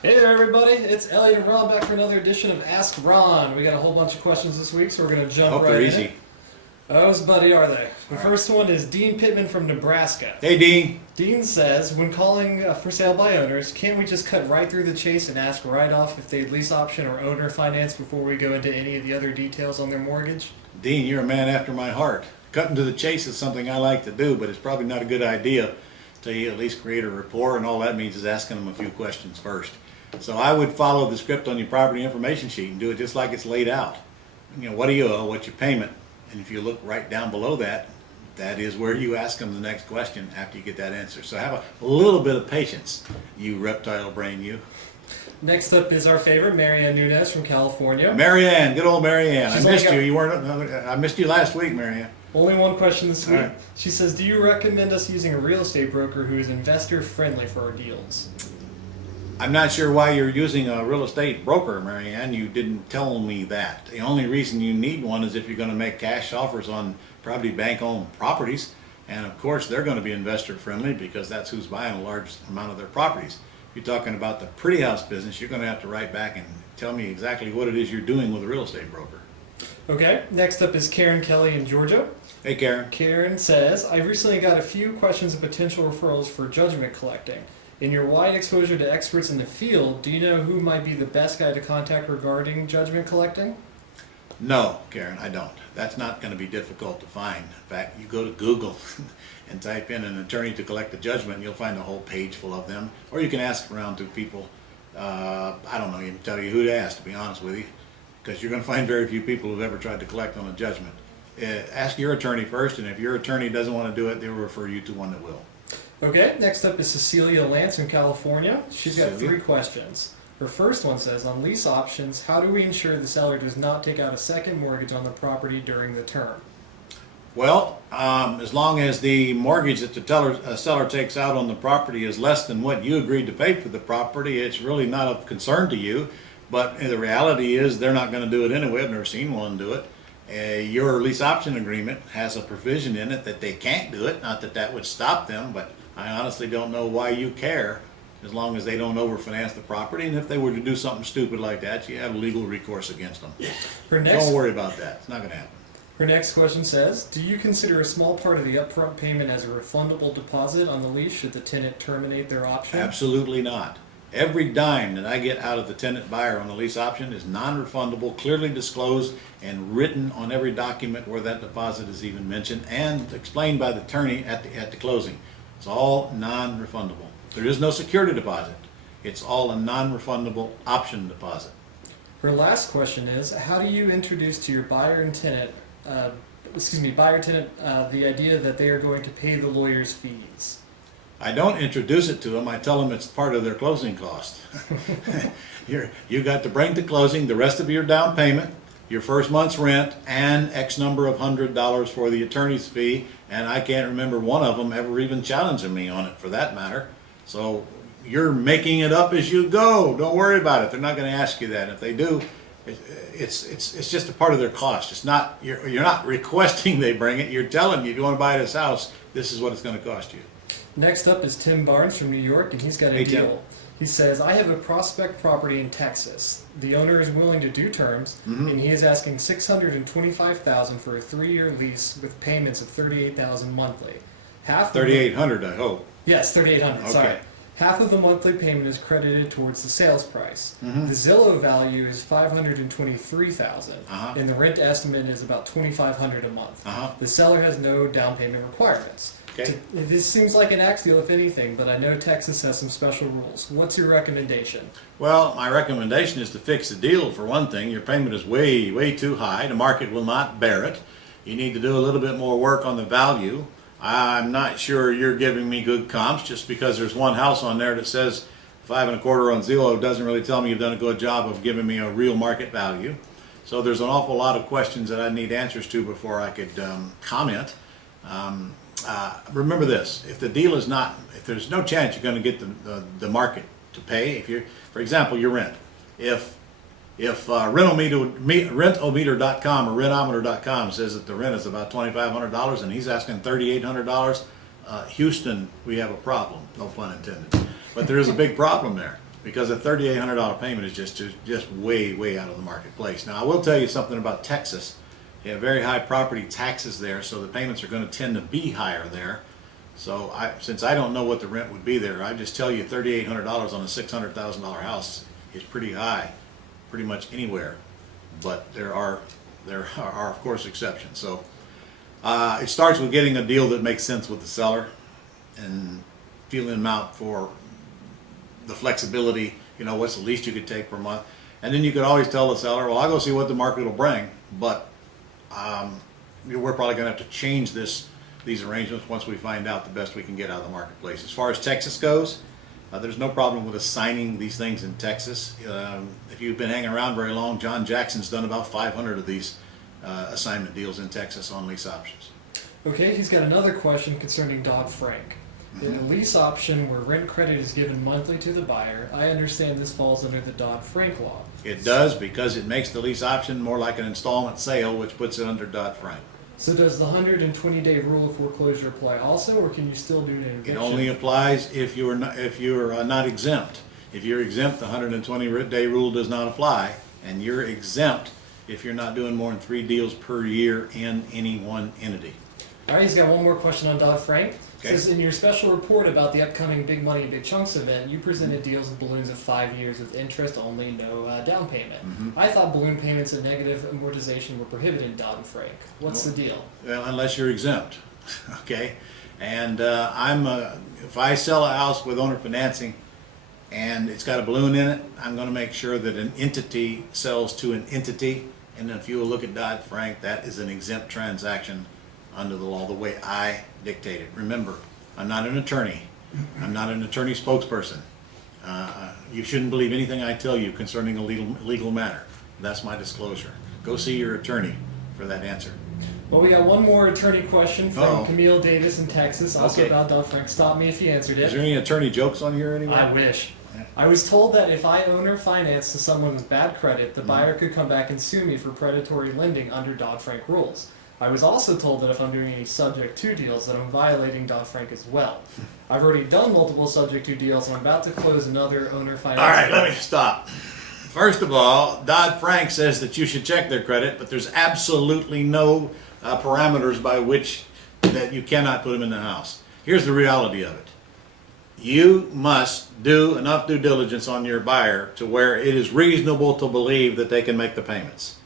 Hey there, everybody. It's Elliot and Ron back for another edition of Ask Ron. We got a whole bunch of questions this week, so we're going to jump Hope right they're in. easy. Whose buddy are they? The first one is Dean Pittman from Nebraska. Hey, Dean. Dean says, when calling for sale by owners, can't we just cut right through the chase and ask right off if they lease option or owner finance before we go into any of the other details on their mortgage? Dean, you're a man after my heart. Cutting to the chase is something I like to do, but it's probably not a good idea till you at least create a rapport, and all that means is asking them a few questions first. So I would follow the script on your property information sheet and do it just like it's laid out. You know, what do you owe, what's your payment? And if you look right down below that, that is where you ask them the next question after you get that answer. So have a little bit of patience, you reptile brain, you. Next up is our favorite, Marianne Nunez from California. Marianne, good old Marianne. She's I missed only you. You weren't. I missed you last week, Marianne. Only one question this week. All right. She says, do you recommend us using a real estate broker who is investor friendly for our deals? I'm not sure why you're using a real estate broker, Marianne. You didn't tell me that. The only reason you need one is if you're going to make cash offers on probably bank-owned properties. And of course, they're going to be investor friendly because that's who's buying a large amount of their properties. If you're talking about the pretty house business, you're going to have to write back and tell me exactly what it is you're doing with a real estate broker. Okay, next up is Karen Kelly in Georgia. Hey, Karen. Karen says, I recently got a few questions of potential referrals for judgment collecting. In your wide exposure to experts in the field, do you know who might be the best guy to contact regarding judgment collecting? No, Karen, I don't. That's not going to be difficult to find. In fact, you go to Google and type in an attorney to collect a judgment, and you'll find a whole page full of them. Or you can ask around to people. I don't know even tell you who to ask, to be honest with you, because you're going to find very few people who've ever tried to collect on a judgment. Ask your attorney first, and if your attorney doesn't want to do it, they'll refer you to one that will. Okay, next up is Cecilia Lance from California. She's got Cecilia. 3 questions. Her first one says, on lease options, how do we ensure the seller does not take out a second mortgage on the property during the term? Well, as long as the mortgage that the seller takes out on the property is less than what you agreed to pay for the property, it's really not of concern to you. But the reality is they're not going to do it anyway. I've never seen one do it. Your lease option agreement has a provision in it that they can't do it. Not that that would stop them, but I honestly don't know why you care, as long as they don't overfinance the property. And if they were to do something stupid like that, you have legal recourse against them. Don't worry about that. It's not going to happen. Her next question says, do you consider a small part of the upfront payment as a refundable deposit on the lease should the tenant terminate their option? Absolutely not. Every dime that I get out of the tenant buyer on the lease option is non-refundable, clearly disclosed, and written on every document where that deposit is even mentioned, and explained by the attorney at the closing. It's all non-refundable. There is no security deposit. It's all a non-refundable option deposit. Her last question is, how do you introduce to your buyer and tenant, the idea that they are going to pay the lawyer's fees? I don't introduce it to them. I tell them it's part of their closing cost. You got to bring to closing the rest of your down payment, your first month's rent, and X number of $100 for the attorney's fee. And I can't remember one of them ever even challenging me on it, for that matter. So you're making it up as you go. Don't worry about it. They're not going to ask you that. If they do, it's just a part of their cost. It's not you're not requesting they bring it. You're telling you, if you want to buy this house, this is what it's going to cost you. Next up is Tim Barnes from New York, and he's got a Hey, deal. Tim. He says, I have a prospect property in Texas. The owner is willing to do terms, and he is asking $625,000 for a 3-year lease with payments of $38,000 monthly. Half of $3,800, I hope. Yes, $3,800. Okay. Sorry. Half of the monthly payment is credited towards the sales price. The Zillow value is $523,000, and the rent estimate is about $2,500 a month. The seller has no down payment requirements. Okay. This seems like an axe deal, if anything, but I know Texas has some special rules. What's your recommendation? Well, my recommendation is to fix the deal. For one thing, your payment is way, way too high. The market will not bear it. You need to do a little bit more work on the value. I'm not sure you're giving me good comps just because there's one house on there that says 5.25 on Zillow doesn't really tell me you've done a good job of giving me a real market value. So there's an awful lot of questions that I need answers to before I could comment. Remember this: if the deal is not, if there's no chance you're going to get the market to pay, if you're, for example, your rent, if rentometer.com or rentometer.com says that the rent is about $2,500 and he's asking $3,800, Houston, we have a problem. No pun intended. But there is a big problem there because a $3,800 payment is just way out of the marketplace. Now, I will tell you something about Texas. You have very high property taxes there, so the payments are going to tend to be higher there. So since I don't know what the rent would be there, I just tell you $3,800 on a $600,000 house is pretty high, pretty much anywhere. But there are of course exceptions. So it starts with getting a deal that makes sense with the seller and feeling them out for the flexibility. You know, what's the least you could take per month, and then you could always tell the seller, well, I'll go see what the market will bring, but we're probably going to have to change these arrangements once we find out the best we can get out of the marketplace. As far as Texas goes, there's no problem with assigning these things in Texas. If you've been hanging around very long, John Jackson's done about 500 of these assignment deals in Texas on lease options. Okay, he's got another question concerning Dodd-Frank. In a lease option where rent credit is given monthly to the buyer, I understand this falls under the Dodd-Frank law. It does, because it makes the lease option more like an installment sale, which puts it under Dodd-Frank. So does the 120-day rule of foreclosure apply also, or can you still do an eviction? It only applies if you're not exempt. If you're exempt, the 120-day rule does not apply, and you're exempt if you're not doing more than 3 deals per year in any one entity. All right, he's got one more question on Dodd-Frank. Okay. Says, in your special report about the upcoming Big Money Big Chunks event, you presented deals with balloons of 5 years with interest only, no down payment. I thought balloon payments and negative amortization were prohibited in Dodd-Frank. What's the deal? Well, unless you're exempt, okay? And if I sell a house with owner financing and it's got a balloon in it, I'm going to make sure that an entity sells to an entity. And if you will look at Dodd-Frank, that is an exempt transaction under the law, the way I dictate it. Remember, I'm not an attorney. I'm not an attorney spokesperson. You shouldn't believe anything I tell you concerning a legal matter. That's my disclosure. Go see your attorney for that answer. Well, we got one more attorney question from Camille Davis in Texas, also about Dodd-Frank. Stop me if you answered it. Is there any attorney jokes on here anyway? I wish. I was told that if I own or finance to someone with bad credit, the buyer could come back and sue me for predatory lending under Dodd-Frank rules. I was also told that if I'm doing any subject to deals that I'm violating Dodd-Frank as well. I've already done multiple subject to deals and I'm about to close another owner finance. All right, let me stop. First of all, Dodd-Frank says that you should check their credit, but there's absolutely no parameters by which that you cannot put them in the house. Here's the reality of it. You must do enough due diligence on your buyer to where it is reasonable to believe that they can make the payments.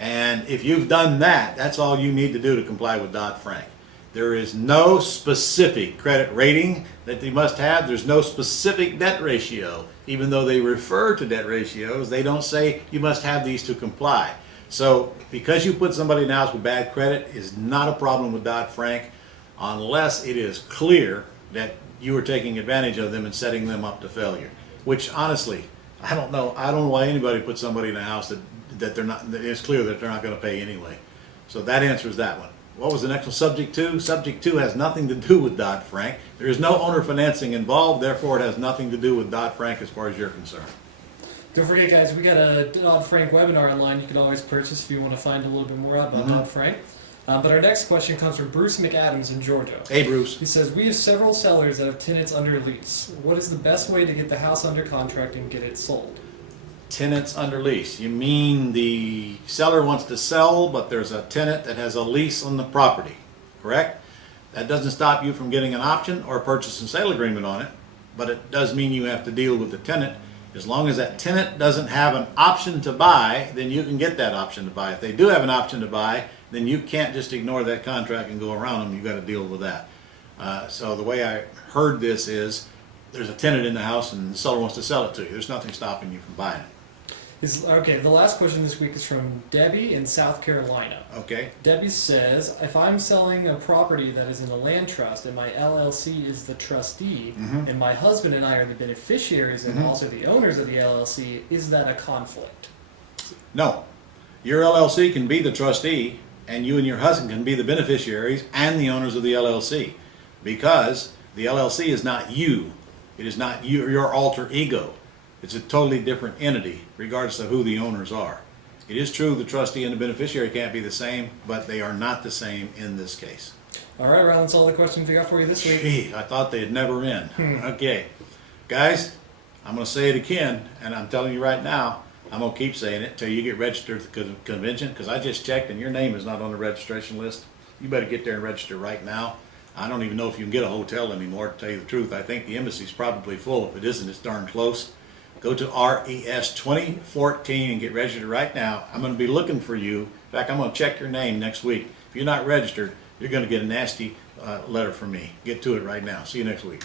And if you've done that, that's all you need to do to comply with Dodd-Frank. There is no specific credit rating that they must have. There's no specific debt ratio. Even though they refer to debt ratios, they don't say you must have these to comply. So because you put somebody in the house with bad credit is not a problem with Dodd-Frank unless it is clear that you are taking advantage of them and setting them up to failure. Which honestly, I don't know why anybody puts somebody in a house that it's clear that they're not going to pay anyway. So that answers that one. What was the next one? Subject to? Subject to has nothing to do with Dodd-Frank. There is no owner financing involved, therefore it has nothing to do with Dodd-Frank as far as you're concerned. Don't forget, guys, we got a Dodd-Frank webinar online you can always purchase if you want to find a little bit more out about Dodd-Frank. But our next question comes from Bruce McAdams in Georgia. Hey, Bruce. He says, we have several sellers that have tenants under lease. What is the best way to get the house under contract and get it sold? Tenants under lease. You mean the seller wants to sell, but there's a tenant that has a lease on the property, correct? That doesn't stop you from getting an option or a purchase and sale agreement on it, but it does mean you have to deal with the tenant. As long as that tenant doesn't have an option to buy, then you can get that option to buy. If they do have an option to buy, then you can't just ignore that contract and go around them. You've got to deal with that. So the way I heard this is there's a tenant in the house and the seller wants to sell it to you. There's nothing stopping you from buying it. Okay, the last question this week is from Debbie in South Carolina. Okay. Debbie says, if I'm selling a property that is in a land trust and my LLC is the trustee, and my husband and I are the beneficiaries and also the owners of the LLC, is that a conflict? No. Your LLC can be the trustee, and you and your husband can be the beneficiaries and the owners of the LLC, because the LLC is not you. It is not your alter ego. It's a totally different entity, regardless of who the owners are. It is true the trustee and the beneficiary can't be the same, but they are not the same in this case. All right, Ron, that's all the questions we got for you this week. Gee, I thought they'd never end. Okay. Guys, I'm going to say it again, and I'm telling you right now, I'm going to keep saying it till you get registered at the convention, because I just checked and your name is not on the registration list. You better get there and register right now. I don't even know if you can get a hotel anymore, to tell you the truth. I think the embassy's probably full. If it isn't, it's darn close. Go to RES 2014 and get registered right now. I'm going to be looking for you. In fact, I'm going to check your name next week. If you're not registered, you're going to get a nasty letter from me. Get to it right now. See you next week.